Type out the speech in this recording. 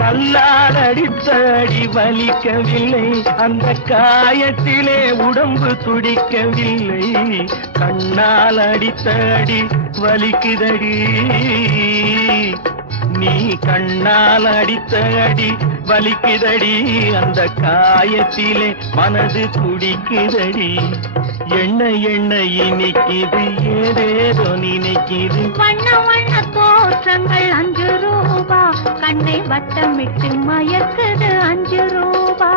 கல்லால் அடித்த அடி வலிக்கவில்லை, அந்த காயத்திலே உடம்பு துடிக்கவில்லை. கண்ணால் அடித்த அடி வலிக்குதடி, நீ கண்ணால் அடித்த அடி வலிக்குதடி, அந்த காயத்திலே மனது துடிக்குதடி. எண்ண எண்ண இனிக்குது ஏதேதோ நினைக்குது. வண்ண வண்ண தோற்றங்கள் 5 ரூபா, கண்ணை வட்டமிட்டு மயக்குது 5 ரூபா.